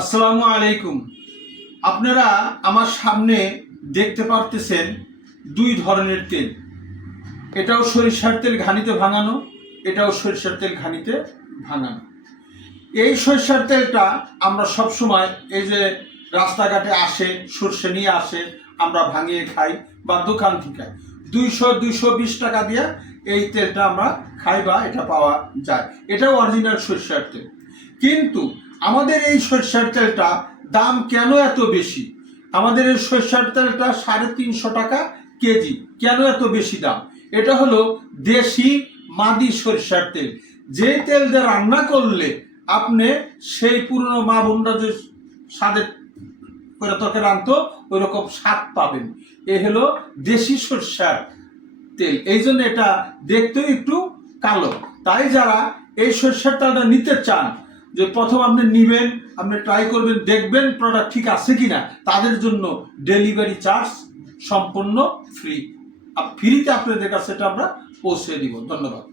আসসালামু আলাইকুম। আপনারা আমার সামনে দেখতে পারতেছেন দুই ধরনের তেল। এটাও সরিষার তেল ঘানিতে ভাঙানো, এটাও সরিষার তেল ঘানিতে ভাঙানো। এই সরিষার তেলটা আমরা সব সময় এই যে রাস্তাঘাটে আসে, সর্ষে নিয়ে আসে, আমরা ভাঙিয়ে খাই বা দোকান থেকে 200-220 টাকা দিয়ে এই তেলটা আমরা খাই বা এটা পাওয়া যায়। এটাও অরিজিনাল সরিষার তেল। কিন্তু আমাদের এই সরিষার তেলটা দাম কেন এত বেশি? আমাদের এই সরিষার তেলটা 350 টাকা কেজি। কেন এত বেশি দাম? এটা হলো দেশি মাদি সরিষার তেল। যে তেল দিয়ে রান্না করলে আপনি সেই পুরনো মা বোনরা যে স্বাদের করে তরকারি রাঁধতো ওই রকম স্বাদ পাবেন। এ হলো দেশি সরিষার তেল। এই জন্য এটা দেখতেও একটু কালো। তাই যারা এই সরিষার তেলটা নিতে চান, যে প্রথম আপনি নিবেন, আপনি ট্রাই করবেন, দেখবেন প্রোডাক্ট ঠিক আছে কিনা, তাদের জন্য ডেলিভারি চার্জ সম্পূর্ণ ফ্রি। ফ্রিতে আপনাদের কাছে এটা আমরা পৌঁছে দিব। ধন্যবাদ।